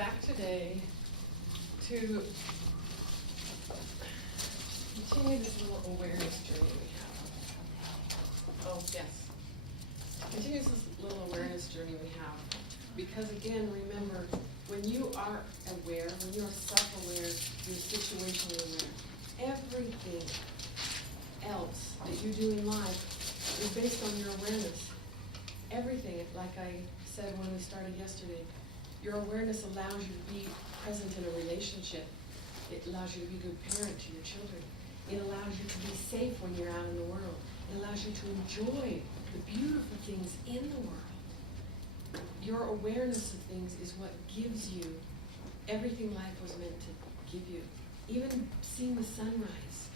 back today to continue this little awareness journey we have. Oh, yes. Continue this little awareness journey we have. Because again, remember, when you are aware, when you are self-aware, you're situationally aware. Everything else that you do in life is based on your awareness. Everything, like I said when we started yesterday, your awareness allows you to be present in a relationship. It allows you to be a good parent to your children. It allows you to be safe when you're out in the world. It allows you to enjoy the beautiful things in the world. Your awareness of things is what gives you everything life was meant to give you. Even seeing the sunrise,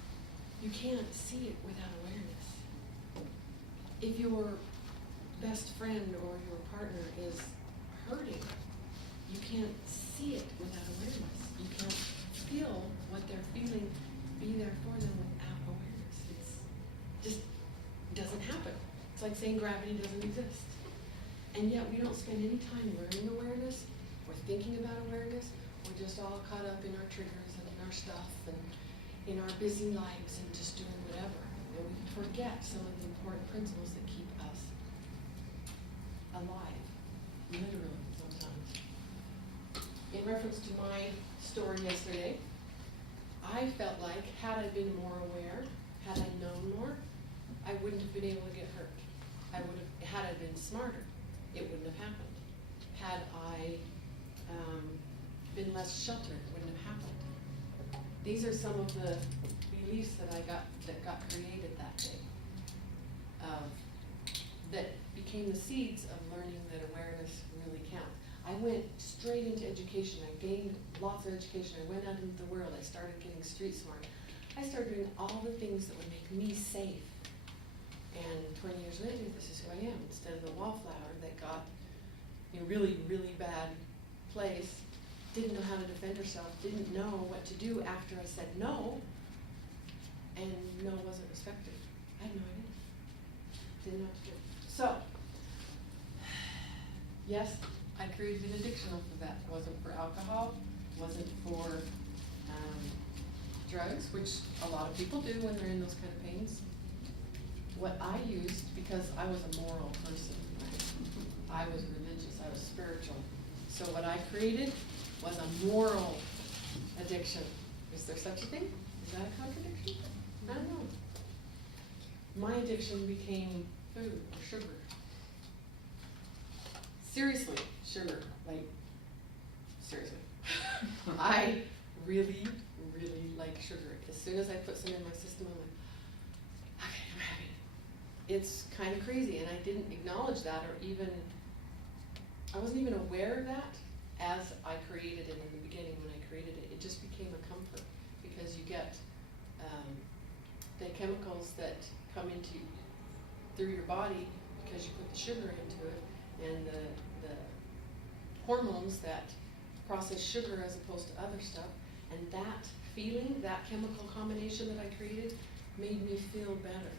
you can't see it without awareness. If your best friend or your partner is hurting, you can't see it without awareness. You can't feel what they're feeling, be there for them without awareness. It's just doesn't happen. It's like saying gravity doesn't exist. And yet we don't spend any time learning awareness or thinking about awareness. We're just all caught up in our triggers and in our stuff and in our busy lives and just doing whatever. And we forget some of the important principles that keep us alive, literally sometimes. In reference to my story yesterday, I felt like had I been more aware, had I known more, I wouldn't have been able to get hurt. I would have, had I been smarter, it wouldn't have happened. Had I been less sheltered, it wouldn't have happened. These are some of the beliefs that got created that day, that became the seeds of learning that awareness really counts. I went straight into education. I gained lots of education. I went out into the world. I started getting street smart. I started doing all the things that would make me safe. And 20 years later, this is who I am. Instead of the wallflower that got in a really, really bad place, didn't know how to defend herself, didn't know what to do after I said no, and no wasn't respected. I had no idea. Didn't know what to do. So, yes, I created an addiction off of that. It wasn't for alcohol, wasn't for drugs, which a lot of people do when they're in those kind of pains. What I used, because I was a moral person, right? I was religious, I was spiritual. So what I created was a moral addiction. Is there such a thing? Is that a contradiction? I don't know. My addiction became food or sugar. Seriously, sugar, like, seriously. I really, really like sugar. As soon as I put some in my system, I'm like, okay, I'm having it. It's kind of crazy, and I didn't acknowledge that, or even, I wasn't even aware of that as I created it in the beginning. When I created it, it just became a comfort, because you get the chemicals that come into through your body because you put the sugar into it, and the hormones that process sugar as opposed to other stuff, and that feeling, that chemical combination that I created, made me feel better.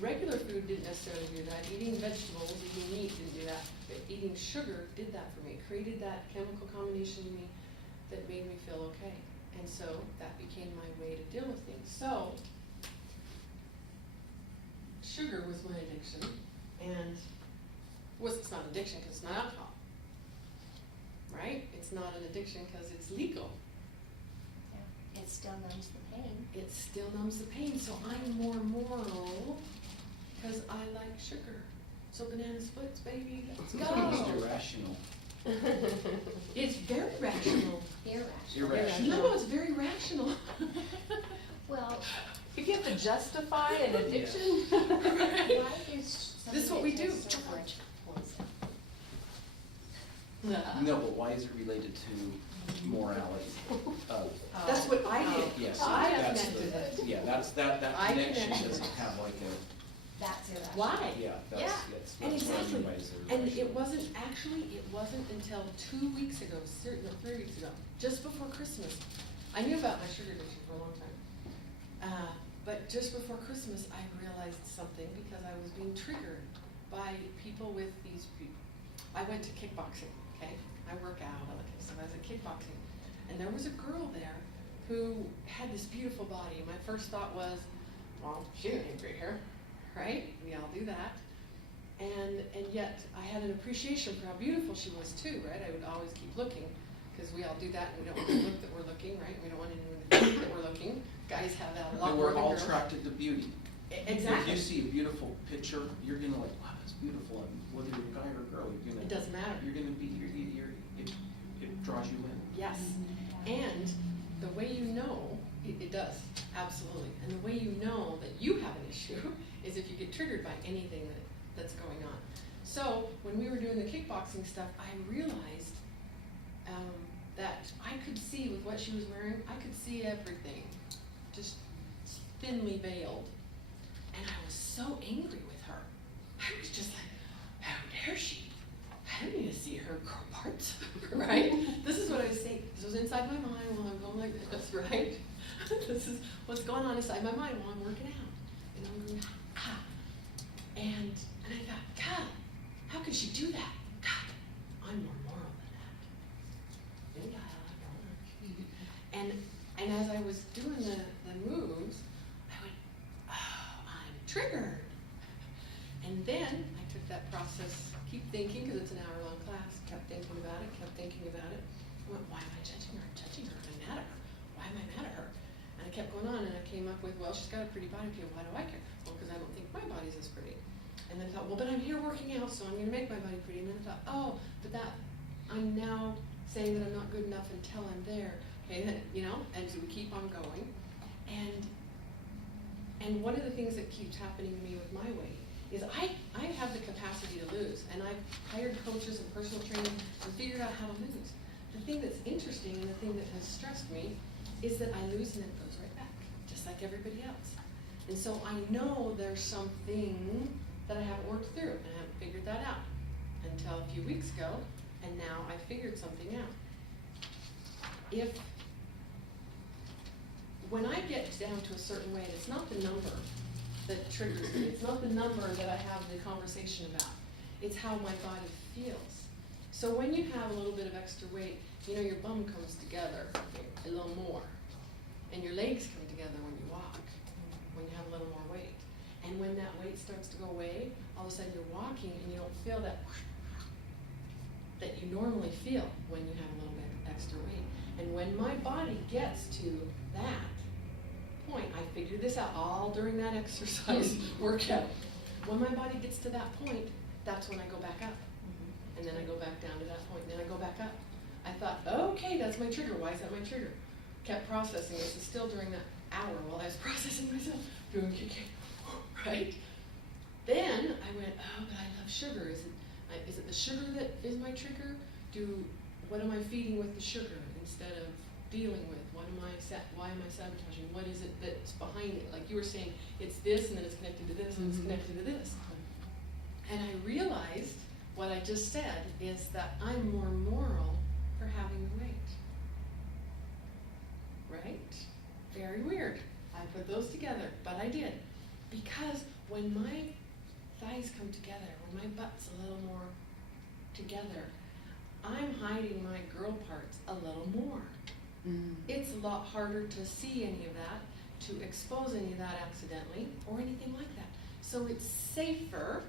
Regular food didn't necessarily do that. Eating vegetables, eating meat didn't do that, but eating sugar did that for me. It created that chemical combination in me that made me feel okay. And so that became my way to deal with things. So sugar was my addiction, and it's not an addiction because it's not alcohol, right? It's not an addiction because it's legal. Yeah. It still numbs the pain. It still numbs the pain, so I'm more moral because I like sugar. So banana splits, baby, let's It's almost go. irrational. It's very rational. Irrational. Irrational. No, it's very rational. Well, You get to justify an addiction? why is This is what we do. so much poison? No, but why is it related to morality? That's what I did. Yes, I that's connected the, it. yeah, that I connection connected doesn't it. have like a, That's irrational. Why? yeah, that's, Yeah. that's And what's exactly, why is it and irrational. it wasn't until 2 weeks ago, no, 3 weeks ago, just before Christmas. I knew about my sugar addiction for a long time. But just before Christmas, I realized something because I was being triggered by people with these people. I went to kickboxing, okay? I work out, I like, so I was at kickboxing, and there was a girl there who had this beautiful body. My first thought was, well, she didn't have great hair, right? We all do that. And yet I had an appreciation for how beautiful she was too, right? I would always keep looking, because we all do that, and we don't want to look that we're looking, right? We don't want anyone to think that we're looking. Guys have that a lot And more we're than all girls. attracted to beauty. Exactly. If you see a beautiful picture, you're gonna like, wow, that's beautiful, and whether you're a guy or a girl, you're gonna. It doesn't matter. You're gonna be, it draws you in. Yes, and the way you know, it does, absolutely. And the way you know that you have an issue is if you get triggered by anything that's going on. So when we were doing the kickboxing stuff, I realized that I could see with what she was wearing, I could see everything, just thinly veiled. And I was so angry with her. I was just like, how dare she? I don't need to see her girl parts, right? This is what I was saying. This was inside my mind while I'm going like this, right? This is what's going on inside my mind while I'm working out. And I'm going, ah. And I thought, God, how could she do that? God, I'm more moral than that. And as I was doing the moves, I went, oh, I'm triggered. And then I took that process, keep thinking, because it's an hour-long class, kept thinking about it. I went, why am I judging her? I'm mad at her. Why am I mad at her? And I kept going on, and I came up with, well, she's got a pretty body. Okay, why do I care? Well, because I don't think my body's as pretty. And then I thought, well, but I'm here working out, so I'm going to make my body pretty. And then I thought, oh, but that, I'm now saying that I'm not good enough until I'm there. Okay, then, you know, and so we keep on going. And one of the things that keeps happening to me with my weight is I have the capacity to lose, and I've hired coaches and personal trainers and figured out how to lose. The thing that's interesting and the thing that has stressed me is that I lose and then it goes right back, just like everybody else. And so I know there's something that I haven't worked through, and I haven't figured that out until a few weeks ago, and now I figured something out. When I get down to a certain weight, it's not the number that triggers me. It's not the number that I have the conversation about. It's how my body feels. So when you have a little bit of extra weight, you know, your bum comes together a little more. And your legs come together when you walk, when you have a little more weight. And when that weight starts to go away, all of a sudden you're walking and you don't feel that you normally feel when you have a little bit of extra weight. And when my body gets to that point, I figured this out all during that exercise workout. When my body gets to that point, that's when I go back up. And then I go back down to that point, and then I go back up. I thought, okay, that's my trigger. Why is that my trigger? Kept processing. This is still during that hour while I was processing myself, doing kicking, right? Then I went, oh, but I love sugar. Is it the sugar that is my trigger? What am I feeding with the sugar instead of dealing with? Why am I sabotaging? What is it that's behind it? Like you were saying, it's this, and then it's connected to this, and it's connected to this. And I realized what I just said is that I'm more moral for having the weight. Right? Very weird. I put those together, but I did. Because when my thighs come together, when my butt's a little more together, I'm hiding my girl parts a little more. It's a lot harder to see any of that, to expose any of that accidentally, or anything like that. So it's safer,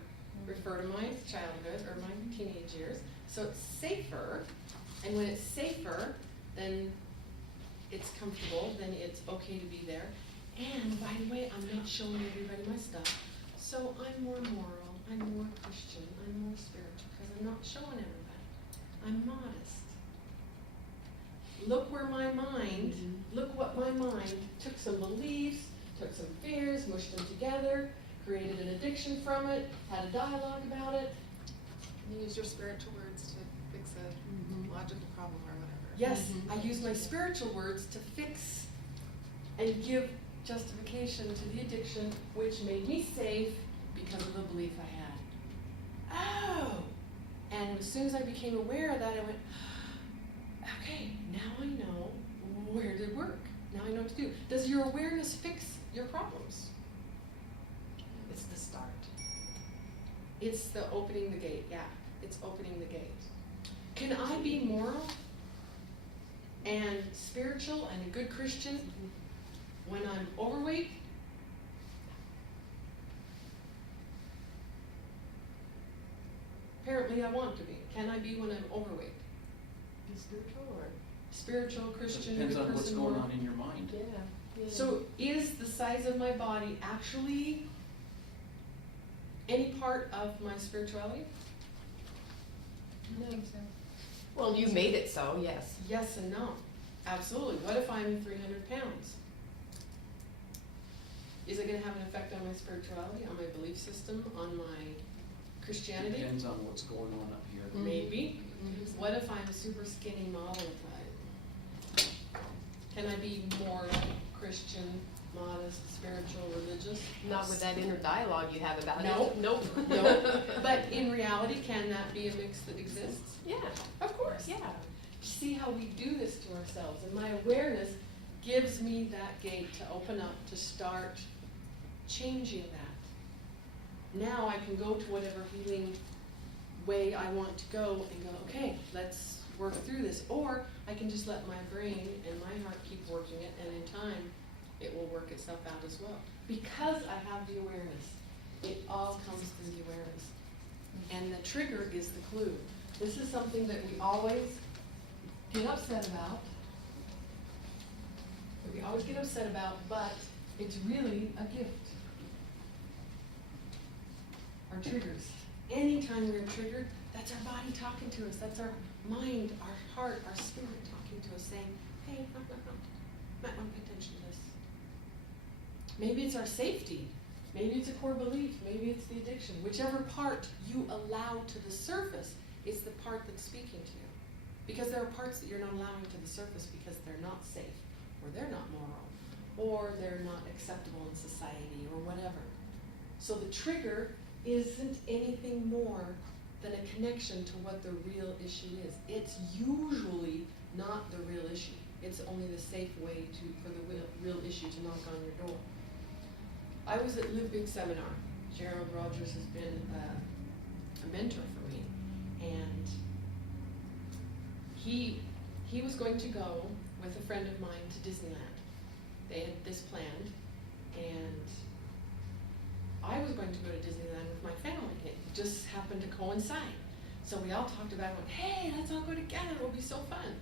refer to my childhood or my teenage years, so it's safer, and when it's safer, then it's comfortable, then it's okay to be there. And by the way, I'm not showing everybody my stuff, so I'm more moral, I'm more Christian, I'm more spiritual, because I'm not showing everybody. I'm modest. Look what my mind took some beliefs, took some fears, mushed them together, created an addiction from it, had a dialogue about it. You use your spiritual words to fix a logical problem or whatever. Yes, I use my spiritual words to fix and give justification to the addiction, which made me safe because of the belief I had. Oh! And as soon as I became aware of that, I went, okay, now I know where to work. Now I know what to do. Does your awareness fix your problems? It's the start. It's the opening the gate, yeah. It's opening the gate. Can I be moral and spiritual and a good Christian when I'm overweight? Apparently I want to be. Can I be when I'm overweight? Be spiritual or? Spiritual, Christian, Depends good on what's person, going moral. on in your mind. Yeah. So is the size of my body actually any part of my spirituality? I think so. Well, you made it so, yes. Yes and no. Absolutely. What if I'm 300 pounds? Is it gonna have an effect on my spirituality, on my belief system, on my Christianity? Depends on what's going on up here. Mhm. Maybe. Mhm. What if I'm super skinny model type? Can I be more Christian, modest, spiritual, religious? Not with that inner dialogue you have about No. it. Nope. No. But in reality, can that be a mix that exists? Yeah, Of course. yeah. See how we do this to ourselves, and my awareness gives me that gate to open up, to start changing that. Now I can go to whatever healing way I want to go and go, okay, let's work through this. Or I can just let my brain and my heart keep working it, and in time, it will work itself out as well. Because I have the awareness, it all comes through the awareness. And the trigger is the clue. This is something that we always get upset about. That we always get upset about, but it's really a gift. Our triggers. Anytime we're triggered, that's our body talking to us. That's our mind, our heart, our spirit talking to us, saying, hey, might want to pay attention to this. Maybe it's our safety. Maybe it's a core belief. Maybe it's the addiction. Whichever part you allow to the surface is the part that's speaking to you. Because there are parts that you're not allowing to the surface because they're not safe, or they're not moral, or they're not acceptable in society, or whatever. So the trigger isn't anything more than a connection to what the real issue is. It's usually not the real issue. It's only the safe way for the real issue to knock on your door. I was at Live Big Seminar. Gerald Rogers has been a mentor for me, and he was going to go with a friend of mine to Disneyland. They had this planned, and I was going to go to Disneyland with my family. It just happened to coincide. So we all talked about it, went, hey, let's all go together, it'll be so fun.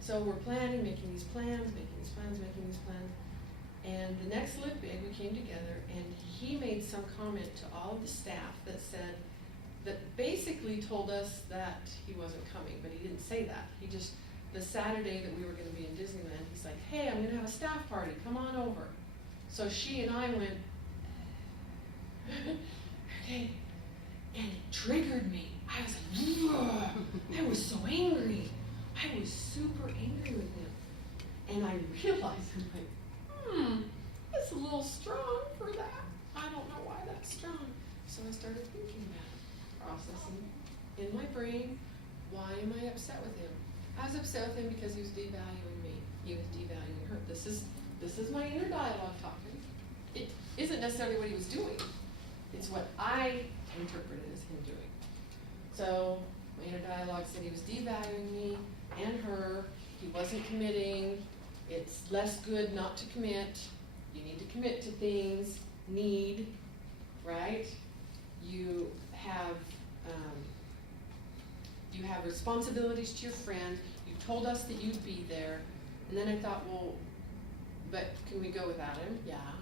So we're planning, making these plans. And the next Live Big, we came together, and he made some comment to all of the staff that said, that basically told us that he wasn't coming, but he didn't say that. He just, the Saturday that we were gonna be in Disneyland, he's like, hey, I'm gonna have a staff party, come on over. So she and I went, okay, and it triggered me. I was like, ugh. I was so angry. I was super angry with him. And I realized, I'm like, it's a little strong for that. I don't know why that's strong. So I started thinking about it, processing in my brain, why am I upset with him? I was upset with him because he was devaluing me. He was devaluing her. This is my inner dialogue talking. It isn't necessarily what he was doing. It's what I interpreted as him doing. So my inner dialogue said he was devaluing me and her. He wasn't committing. It's less good not to commit. You need to commit to things. Need, right? You have responsibilities to your friend. You told us that you'd be there. And then I thought, well, but can we go without him? Yeah.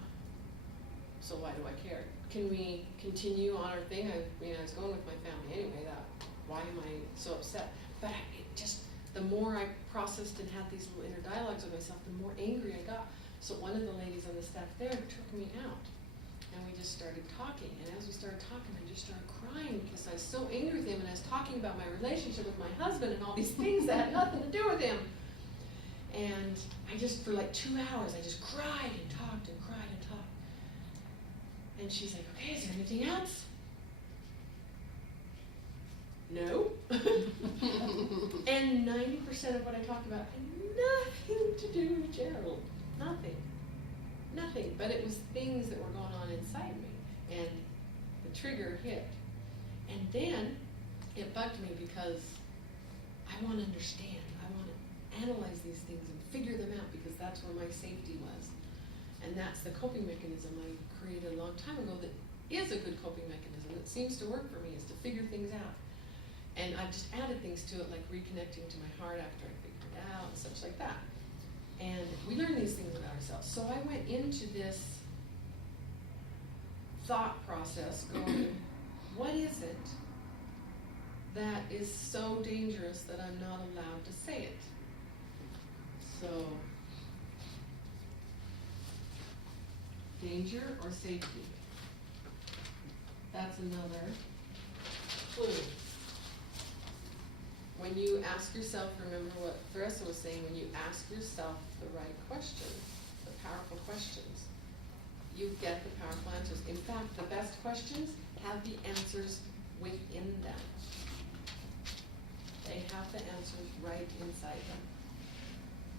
So why do I care? Can we continue on our thing? I was going with my family anyway. Why am I so upset? But the more I processed and had these little inner dialogues with myself, the more angry I got. So one of the ladies on the staff there took me out, and we just started talking. And as we started talking, I just started crying because I was so angry with him, and I was talking about my relationship with my husband and all these things that had nothing to do with him. And I just, for like 2 hours, I just cried and talked and cried and talked. And she's like, okay, is there anything else? No. And 90% of what I talked about had nothing to do with Gerald. Nothing. Nothing. But it was things that were going on inside me. And the trigger hit. And then it bugged me because I wanna understand, I wanna analyze these things and figure them out, because that's where my safety was. And that's the coping mechanism I created a long time ago that is a good coping mechanism, that seems to work for me, is to figure things out. And I've just added things to it, like reconnecting to my heart after I figured it out and such like that. And we learn these things about ourselves. So I went into this thought process going, what is it that is so dangerous that I'm not allowed to say it? So, danger or safety? That's another clue. When you ask yourself, remember what Theresa was saying, when you ask yourself the right questions, the powerful questions, you get the powerful answers. In fact, the best questions have the answers within them. They have the answers right inside them.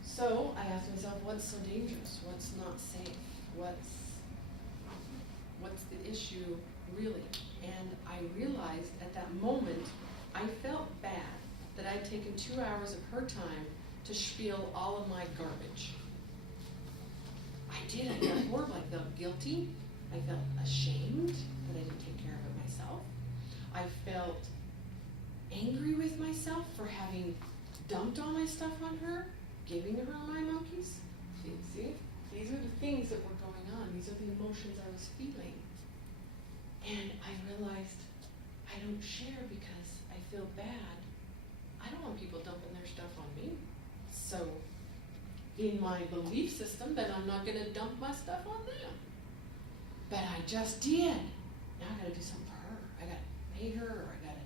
So I asked myself, what's so dangerous? What's not safe? What's the issue really? And I realized at that moment, I felt bad that I'd taken 2 hours of her time to spiel all of my garbage. I did, I felt horrible, I felt guilty, I felt ashamed that I didn't take care of it myself. I felt angry with myself for having dumped all my stuff on her, giving her my monkeys. See, these are the things that were going on, these are the emotions I was feeling. And I realized I don't share because I feel bad. I don't want people dumping their stuff on me. So, in my belief system, that I'm not gonna dump my stuff on them. But I just did. Now I gotta do something for her. I gotta pay her, or I gotta,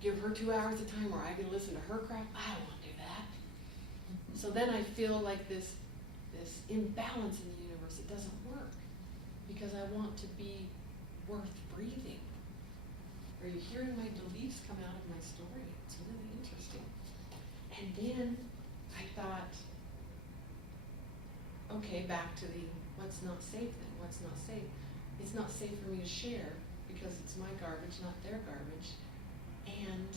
give her 2 hours of time where I can listen to her crap. I don't wanna do that. So then I feel like this imbalance in the universe. It doesn't work. Because I want to be worth breathing. Are you hearing my beliefs come out of my story? It's really interesting. And then I thought, okay, back to the what's not safe then, what's not safe? It's not safe for me to share because it's my garbage, not their garbage. And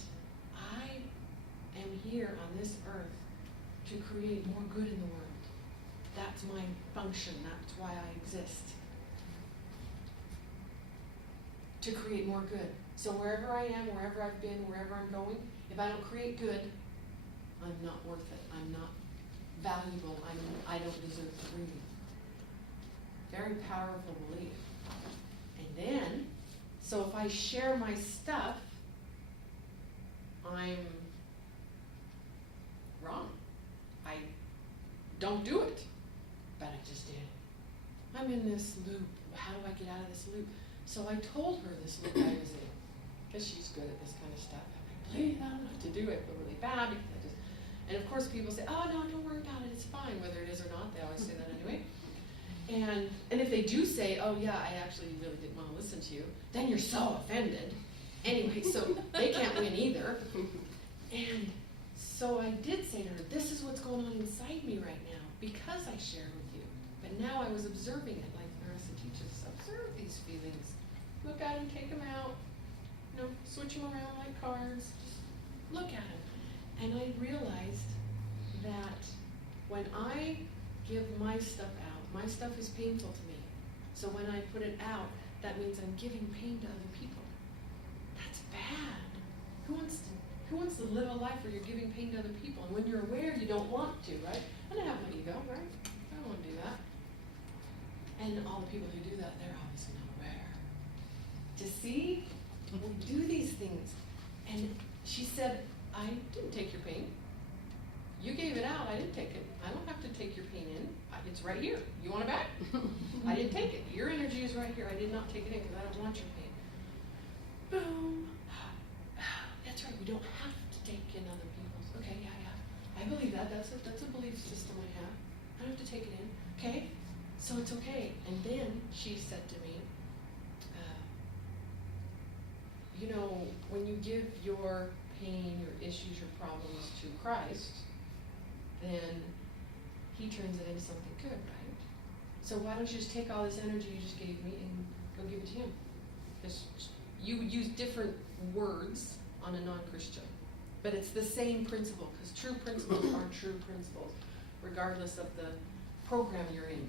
I am here on this earth to create more good in the world. That's my function, that's why I exist. To create more good. So wherever I am, wherever I've been, wherever I'm going, if I don't create good, I'm not worth it. I'm not valuable. I don't deserve to breathe. Very powerful belief. And then, so if I share my stuff, I'm wrong. I don't do it. But I just did. I'm in this loop. How do I get out of this loop? So I told her this loop I was in, because she's good at this kind of stuff. I'm like, please, I don't know how to do it, but really bad. Because I just, and of course people say, oh no, don't worry about it, it's fine, whether it is or not. They always say that anyway. And if they do say, oh yeah, I actually really didn't want to listen to you, then you're so offended. Anyway, so they can't win either. And so I did say to her, this is what's going on inside me right now, because I shared with you. But now I was observing it, like Marissa teaches. Observe these feelings. Look at them, take them out, switch them around like cards. Just look at them. And I realized that when I give my stuff out, my stuff is painful to me. So when I put it out, that means I'm giving pain to other people. That's bad. Who wants to live a life where you're giving pain to other people? And when you're aware, you don't want to, right? I don't have my ego, right? I don't want to do that. And all the people who do that, they're obviously not aware. To see, we do these things. And she said, I didn't take your pain. You gave it out, I didn't take it. I don't have to take your pain in. It's right here. You want it back? I didn't take it. Your energy is right here. I did not take it in because I don't want your pain. Boom. That's right, we don't have to take in other people's. Okay, yeah. I believe that. That's a belief system I have. I don't have to take it in. Okay? So it's okay. And then she said to me, when you give your pain, your issues, your problems to Christ, then He turns it into something good, right? So why don't you just take all this energy you just gave me and go give it to Him? Just, you use different words on a non-Christian. But it's the same principle, because true principles are true principles, regardless of the program you're in.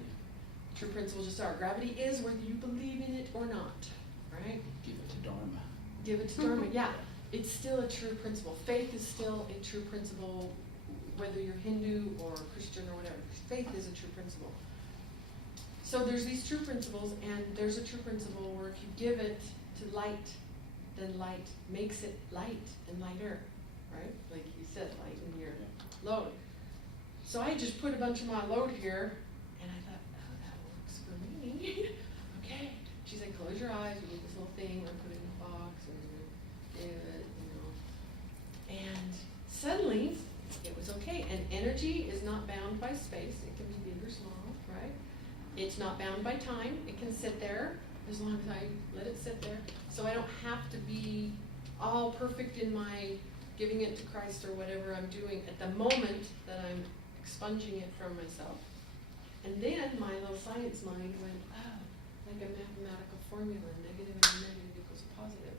True principles just are. Gravity is whether you believe in it or not, right? Give it to Dharma. Give it to Dharma, yeah. It's still a true principle. Faith is still a true principle, whether you're Hindu or Christian or whatever. Faith is a true principle. So there's these true principles, and there's a true principle where if you give it to light, then light makes it light and lighter, right? Like you said, light in your load. So I just put a bunch of my load here, and I thought, oh, that works for me. Okay. She said, close your eyes, we get this little thing, we're gonna put it in a box, and we're gonna do it, you know. And suddenly, it was okay. And energy is not bound by space. It can be big or small, right? It's not bound by time. It can sit there as long as I let it sit there. So I don't have to be all perfect in my giving it to Christ or whatever I'm doing at the moment that I'm expunging it from myself. And then my little science mind went, oh, like a mathematical formula, negative and negative equals positive.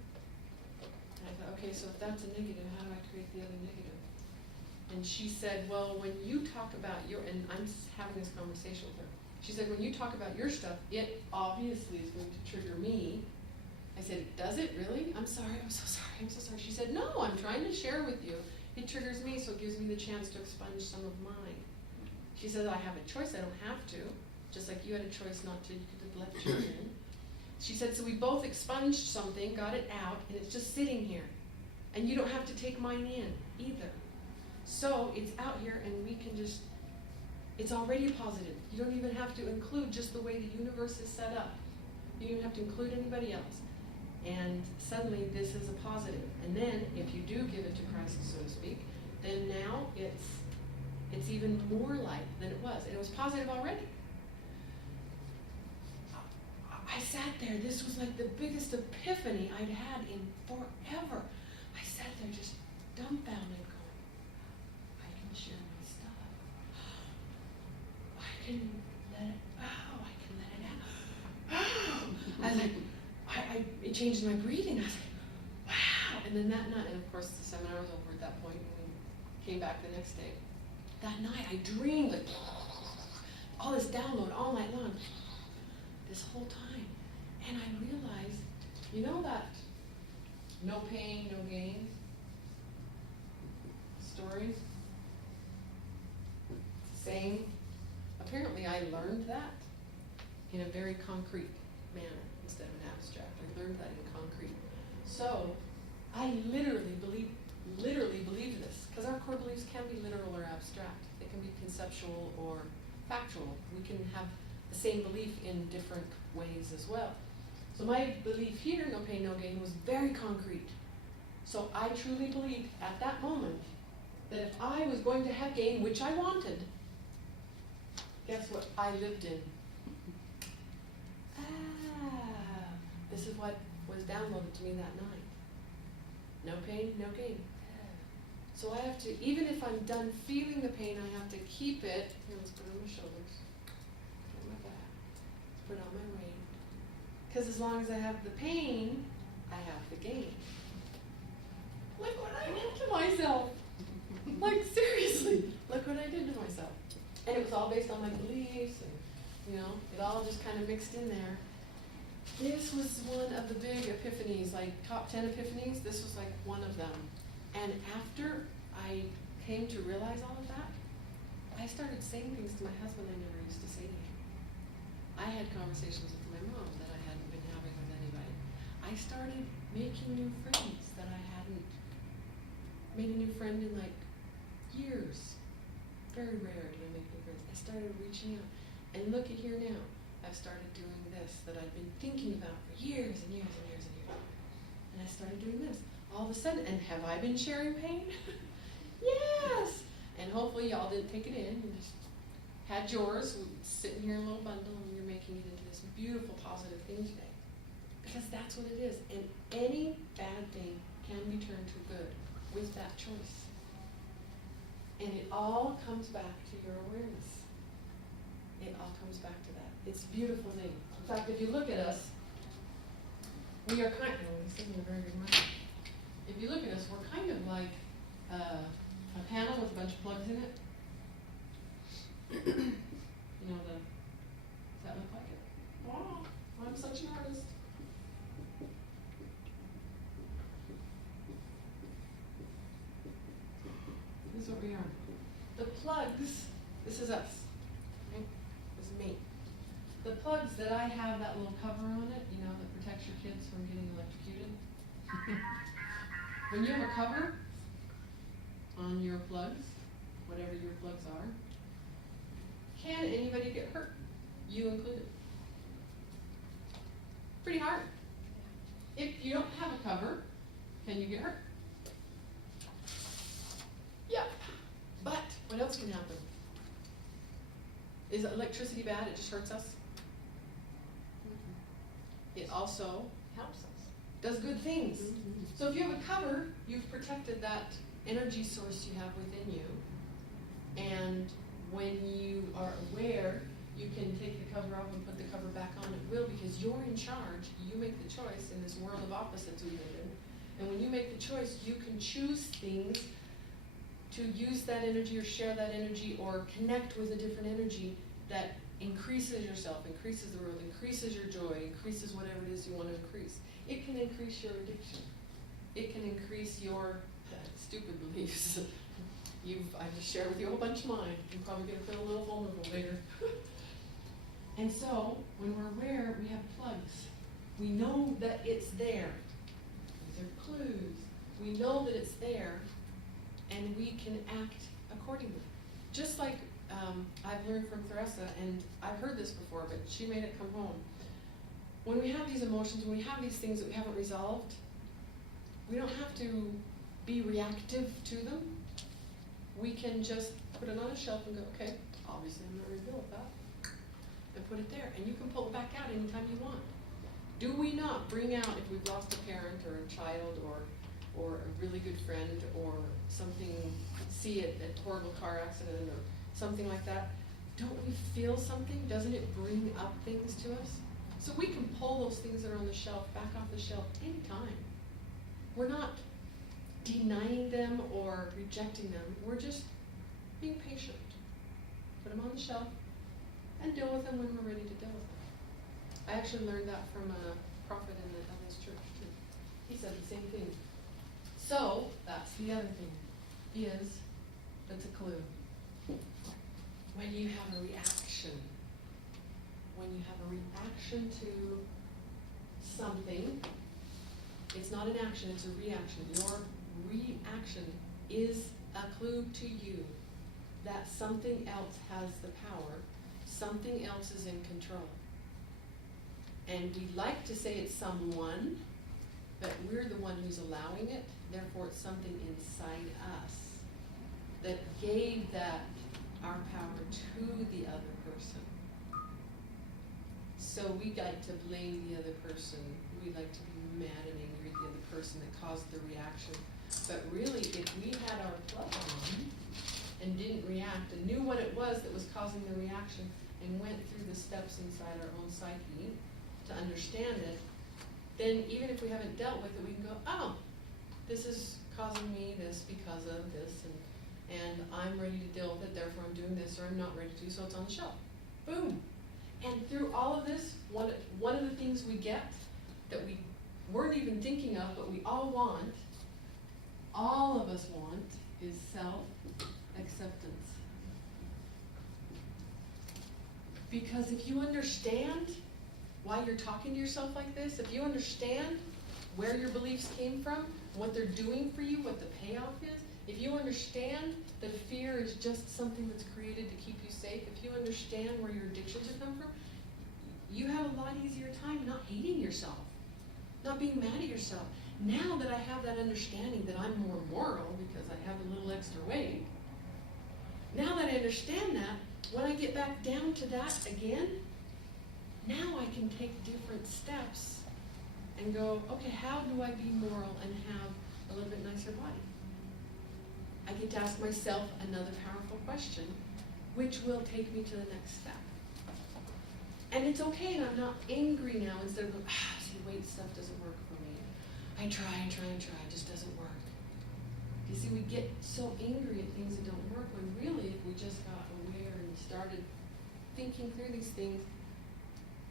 And I thought, okay, so if that's a negative, how do I create the other negative? And she said, well, when you talk about your, and I'm having this conversation with her, she said, when you talk about your stuff, it obviously is going to trigger me. I said, does it really? I'm sorry, I'm so sorry, I'm so sorry. She said, no, I'm trying to share with you. It triggers me, so it gives me the chance to expunge some of mine. She said, I have a choice, I don't have to. Just like you had a choice not to, you could have left yours in. She said, so we both expunged something, got it out, and it's just sitting here. And you don't have to take mine in either. So it's out here, and we can just, it's already positive. You don't even have to include just the way the universe is set up. You don't even have to include anybody else. And suddenly this is a positive. And then if you do give it to Christ, so to speak, then now it's even more light than it was. And it was positive already. I sat there, this was like the biggest epiphany I'd had in forever. I sat there just dumbfounded going, I can share my stuff. I can let it out. I can let it out. I was like, it changed my breathing. I was like, wow. And then that night, and of course the seminar was over at that point, and we came back the next day. That night I dreamed like all this download all night long, this whole time. And I realized, you know that no pain, no gain stories? Same. Apparently I learned that in a very concrete manner instead of an abstract. I learned that in concrete. So I literally believed this, because our core beliefs can be literal or abstract. They can be conceptual or factual. We can have the same belief in different ways as well. So my belief here, no pain, no gain, was very concrete. So I truly believed at that moment that if I was going to have gain, which I wanted, guess what I lived in? This is what was downloaded to me that night. No pain, no gain. So I have to, even if I'm done feeling the pain, I have to keep it. Here, let's put it on my shoulders, put it on my back, put it on my rein. Because as long as I have the pain, I have the gain. Look what I did to myself. Like, seriously, look what I did to myself. And it was all based on my beliefs, and, you know, it all just kind of mixed in there. This was one of the big epiphanies, like top 10 epiphanies. This was like one of them. And after I came to realize all of that, I started saying things to my husband I never used to say to him. I had conversations with my mom that I hadn't been having with anybody. I started making new friends that I hadn't made a new friend in like years. Very rare do I make new friends. I started reaching out. And look at here now. I've started doing this that I've been thinking about for years and years and years and years. And I started doing this. All of a sudden, and have I been sharing pain? Yes! And hopefully y'all didn't take it in. You just had yours, sitting here in a little bundle, and you're making it into this beautiful, positive thing today. Because that's what it is. And any bad thing can be turned to good with that choice. And it all comes back to your awareness. It all comes back to that. It's a beautiful thing. In fact, if you look at us, we are kind of, oh, he's singing a very good mic. If you look at us, we're kind of like a panel with a bunch of plugs in it. You know, does that look like it? Wow, I'm such an artist. This is what we are. The plugs, this is us, right? This is me. The plugs that I have that little cover on it, you know, that protects your kids from getting electrocuted. When you have a cover on your plugs, whatever your plugs are, can anybody get hurt? You included. Pretty hard. If you don't have a cover, can you get hurt? Yeah. But what else can happen? Is electricity bad? It just hurts us? It also Helps us. does good things. So if you have a cover, you've protected that energy source you have within you. And when you are aware, you can take the cover off and put the cover back on at will because you're in charge. You make the choice in this world of opposites we live in. And when you make the choice, you can choose things to use that energy or share that energy or connect with a different energy that increases yourself, increases the world, increases your joy, increases whatever it is you want to increase. It can increase your addiction. It can increase your stupid beliefs. I just shared with you a whole bunch of mine. You're probably going to feel a little vulnerable later. And so, when we're aware, we have plugs. We know that it's there. These are clues. We know that it's there, and we can act accordingly. Just like I've learned from Theresa, and I've heard this before, but she made it come home. When we have these emotions, when we have these things that we haven't resolved, we don't have to be reactive to them. We can just put it on a shelf and go, okay, obviously I'm not ready to deal with that, and put it there. And you can pull it back out anytime you want. Do we not bring out, if we've lost a parent or a child or a really good friend or something, see it, a horrible car accident or something like that, don't we feel something? Doesn't it bring up things to us? So we can pull those things that are on the shelf back off the shelf anytime. We're not denying them or rejecting them. We're just being patient. Put them on the shelf and deal with them when we're ready to deal with them. I actually learned that from a prophet in the Evan's church too. He said the same thing. So that's the other thing, is that's a clue. When you have a reaction, to something, it's not an action, it's a reaction. Your reaction is a clue to you that something else has the power, something else is in control. And we like to say it's someone, but we're the one who's allowing it, therefore it's something inside us that gave that our power to the other person. So we like to blame the other person. We like to be mad and angry at the other person that caused the reaction. But really, if we had our plug on and didn't react and knew what it was that was causing the reaction and went through the steps inside our own psyche to understand it, then even if we haven't dealt with it, we can go, oh, this is causing me this because of this, and I'm ready to deal with it, therefore I'm doing this, or I'm not ready to, so it's on the shelf. Boom. And through all of this, one of the things we get that we weren't even thinking of, but we all want, all of us want, is self-acceptance. Because if you understand why you're talking to yourself like this, if you understand where your beliefs came from, what they're doing for you, what the payoff is, if you understand that fear is just something that's created to keep you safe, if you understand where your addictions have come from, you have a lot easier time not hating yourself, not being mad at yourself. Now that I have that understanding that I'm more moral because I have a little extra weight, now that I understand that, when I get back down to that again, now I can take different steps and go, okay, how do I be moral and have a little bit nicer body? I get to ask myself another powerful question, which will take me to the next step. And it's okay, and I'm not angry now instead of going, see, weight stuff doesn't work for me. I try, it just doesn't work. You see, we get so angry at things that don't work, when really, if we just got aware and started thinking through these things,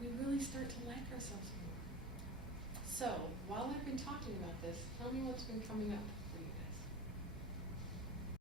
we really start to like ourselves more. So, while I've been talking about this, tell me what's been coming up.